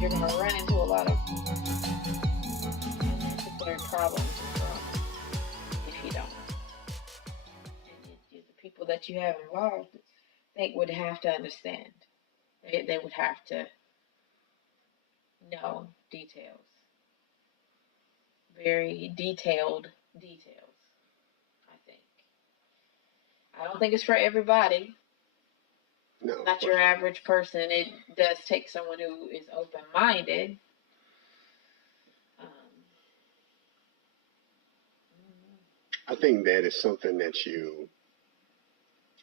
you're going to run into a lot of particular problems if you don't. And the people that you have involved, they would have to understand. They would have to know details. Very detailed details, I think. I don't think it's for everybody. No, not your average person. It does take someone who is open-minded. I think that is something that you,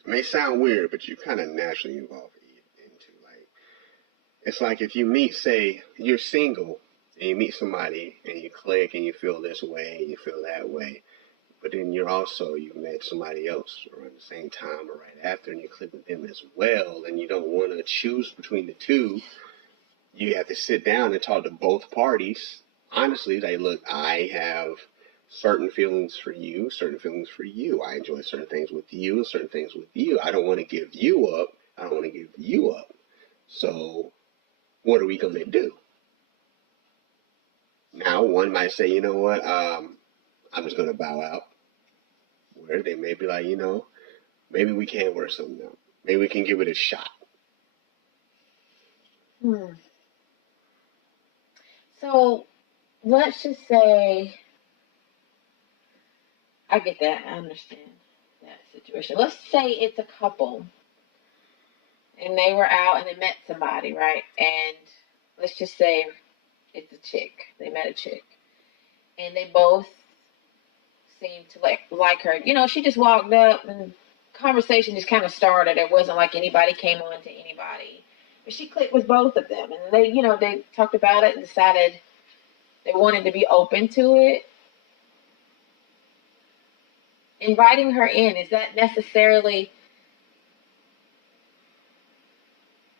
it may sound weird, but you kind of naturally evolve into. Like, it's like if you meet, say, you're single, and you meet somebody, and you click, and you feel this way, and you feel that way, but then you met somebody else around the same time or right after, and you click with them as well, and you don't want to choose between the two. You have to sit down and talk to both parties. Honestly, like, look, I have certain feelings for you, certain feelings for you. I enjoy certain things with you, certain things with you. I don't want to give you up. I don't want to give you up. So what are we going to do? Now, one might say, you know what, I'm just going to bow out. Where they may be like, maybe we can work something out. Maybe we can give it a shot. So let's just say, I get that. I understand that situation. Let's say it's a couple and they were out and they met somebody, right? And let's just say it's a chick. They met a chick and they both seemed to like her. She just walked up and conversation just kind of started. It wasn't like anybody came on to anybody. But she clicked with both of them. And they talked about it and decided they wanted to be open to it. Inviting her in, is that necessarily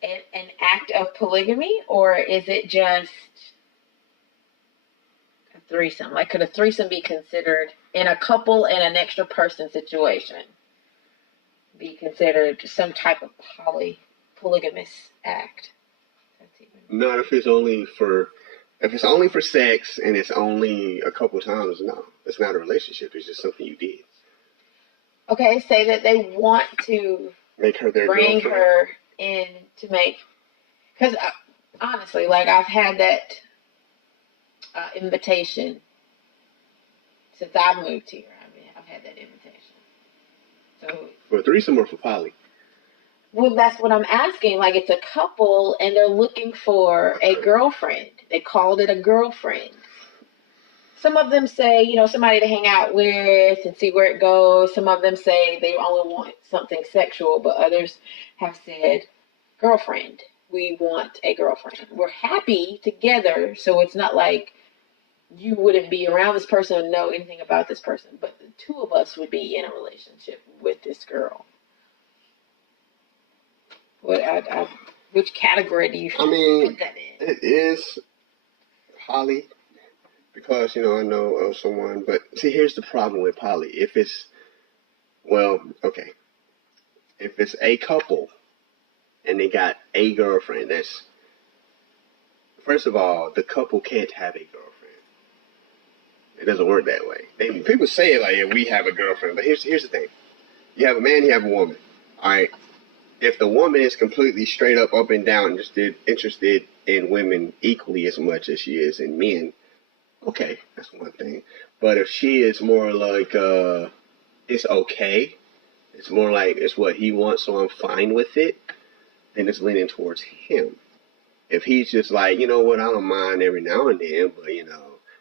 an act of polygamy, or is it just a threesome? Like, could a threesome be considered in a couple and an extra person situation? Be considered some type of polygamous act? Not if it's only for sex and it's only a couple times. No, it's not a relationship. It's just something you did. Okay, say that they want to make her their bring girlfriend. her in to make, because honestly, like, I've had that invitation since I've moved here. I've had that invitation. So for a threesome or for poly? Well, that's what I'm asking. Like, it's a couple and they're looking for a girlfriend. They called it a girlfriend. Some of them say, somebody to hang out with and see where it goes. Some of them say they only want something sexual, but others have said, girlfriend. We want a girlfriend. We're happy together, so it's not like you wouldn't be around this person or know anything about this person, but the two of us would be in a relationship with this girl. Which category do you put that in? It is poly. Because, I know of someone, but see, here's the problem with poly. If it's a couple and they got a girlfriend, first of all, the couple can't have a girlfriend. It doesn't work that way. People say it like, yeah, we have a girlfriend, but here's the thing. You have a man, you have a woman. All right. If the woman is completely straight up and down interested in women equally as much as she is in men, okay, that's one thing. But if she is more like, it's okay, it's more like it's what he wants, so I'm fine with it, then it's leaning towards him. If he's just like, you know what, I don't mind every now and then, but,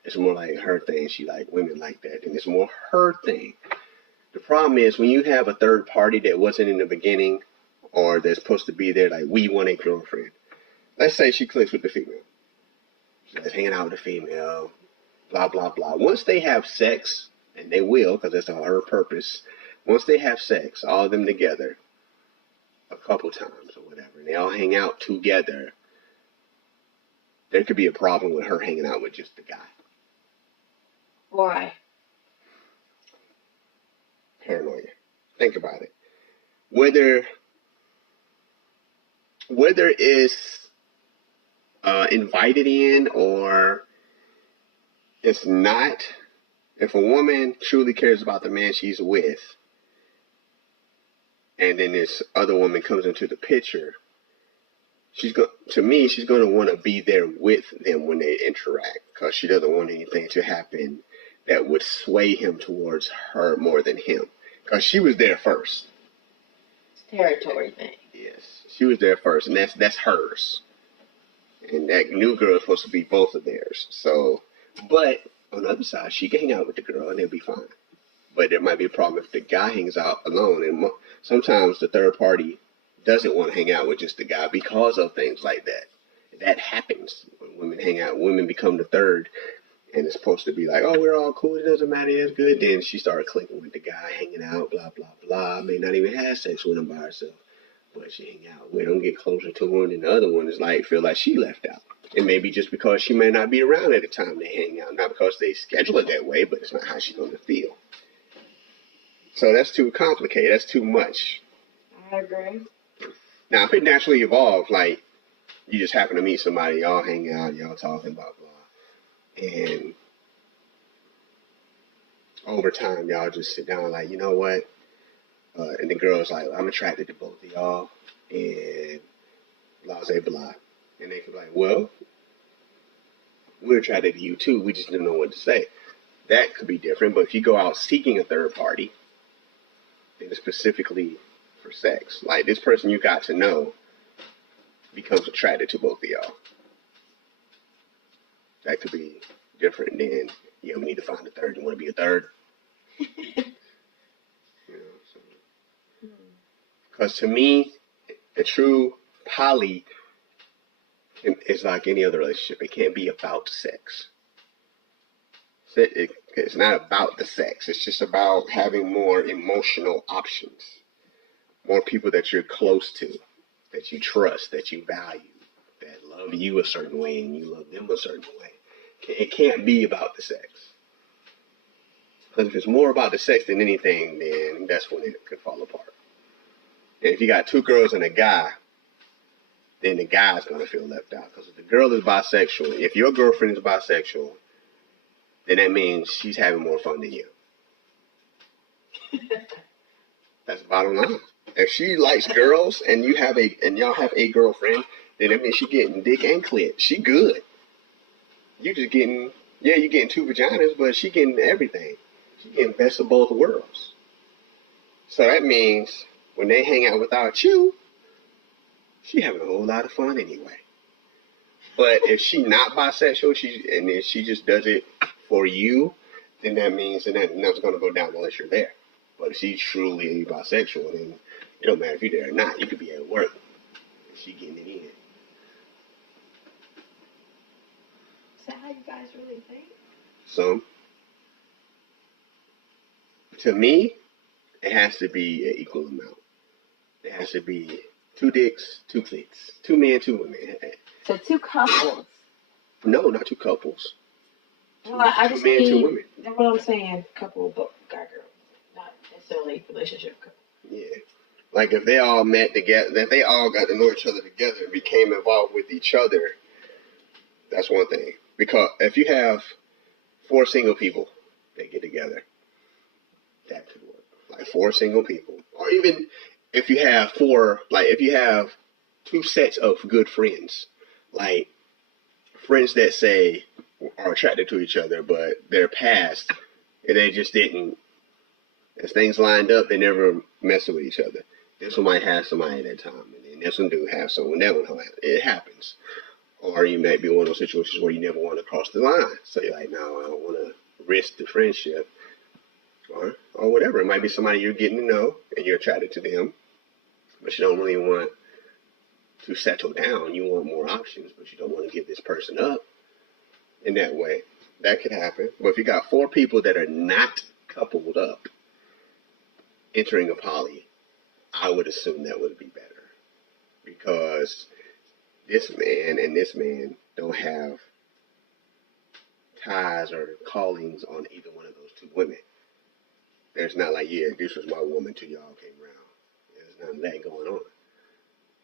it's more like her thing, she like women like that, then it's more her thing. The problem is when you have a third party that wasn't in the beginning or that's supposed to be there, like, we want a girlfriend. Let's say she clicks with the female. She's hanging out with the female. Blah, blah, blah. Once they have sex, and they will, because that's her purpose, once they have sex, all of them together, a couple times or whatever, and they all hang out together, there could be a problem with her hanging out with just the guy. Why? Paranoia. Think about it. Whether it's invited in, or it's not. If a woman truly cares about the man she's with, and then this other woman comes into the picture, she's going to want to be there with them when they interact, because she doesn't want anything to happen that would sway him towards her more than him, because she was there first. It's territory thing. Yes, she was there first, and that's hers. And that new girl is supposed to be both of theirs. So, but on the other side, she can hang out with the girl and they'll be fine. But there might be a problem if the guy hangs out alone. And sometimes the third party doesn't want to hang out with just the guy because of things like that. That happens when women hang out. Women become the third, and it's supposed to be like, oh, we're all cool. It doesn't matter. It's good. Then she started clicking with the guy, hanging out, blah, blah, blah. May not even have sex with him by herself. But she hang out with him, get closer to her, and the other one is like, feel like she left out. And maybe just because she may not be around at the time they hang out. Not because they schedule it that way, but it's not how she's going to feel. So that's too complicated. That's too much. I agree. Now, if it naturally evolved, like you just happen to meet somebody, y'all hang out, y'all talking, blah, blah. And over time, y'all just sit down like, you know what? And the girl's like, I'm attracted to both of y'all, and blah, blah, blah. And they can be like, well, we're attracted to you too. We just didn't know what to say. That could be different. But if you go out seeking a third party, then it's specifically for sex. Like this person you got to know becomes attracted to both of y'all. That could be different than, yeah, we need to find a third. You want to be a third? Because to me, a true poly is like any other relationship. It can't be about sex. It's not about the sex. It's just about having more emotional options. More people that you're close to, that you trust, that you value, that love you a certain way and you love them a certain way. It can't be about the sex. Because if it's more about the sex than anything, then that's when it could fall apart. And if you got two girls and a guy, then the guy's going to feel left out. Because if the girl is bisexual, if your girlfriend is bisexual, then that means she's having more fun than you. That's the bottom line. If she likes girls and y'all have a girlfriend, then that means she getting dick and clit. She good. You just getting, you getting two vaginas, but she getting everything. She getting best of both worlds. So that means when they hang out without you, she having a whole lot of fun anyway. But if she not bisexual, and if she just does it for you, then that means that's going to go down unless you're there. But if she's truly bisexual, then it don't matter if you're there or not. You could be at work. She getting it in. Is that how you guys really think? So, to me, it has to be an equal amount. It has to be 2 dicks, 2 clits. 2 men, 2 women. So 2 couples. No, not 2 couples. Well, I just 2 men, 2 mean, women. that's what I'm saying. Couple, but guy, girl. Not necessarily relationship couple. Yeah. Like if they all met together, if they all got to know each other together and became involved with each other, that's one thing. Because if you have 4 single people that get together, that could work. Like 4 single people. Or even if you have 2 sets of good friends, like friends that say are attracted to each other, but they're past, and they just didn't, as things lined up, they never messed with each other. This one might have somebody at that time, and then this one do have someone, that one, it happens. Or you might be one of those situations where you never want to cross the line. So you're like, no, I don't want to risk the friendship. Or whatever. It might be somebody you're getting to know, and you're attracted to them, but you don't really want to settle down. You want more options, but you don't want to give this person up in that way. That could happen. But if you got 4 people that are not coupled up entering a poly, I would assume that would be better. Because this man and this man don't have ties or callings on either one of those 2 women. There's not like, yeah, this was my woman till y'all came around. There's none of that going on.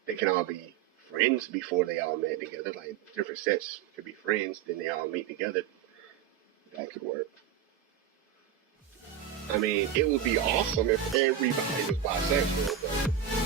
They can all be friends before they all met together. Like different sets could be friends, then they all meet together. That could work. I mean, it would be awesome if everybody was bisexual, but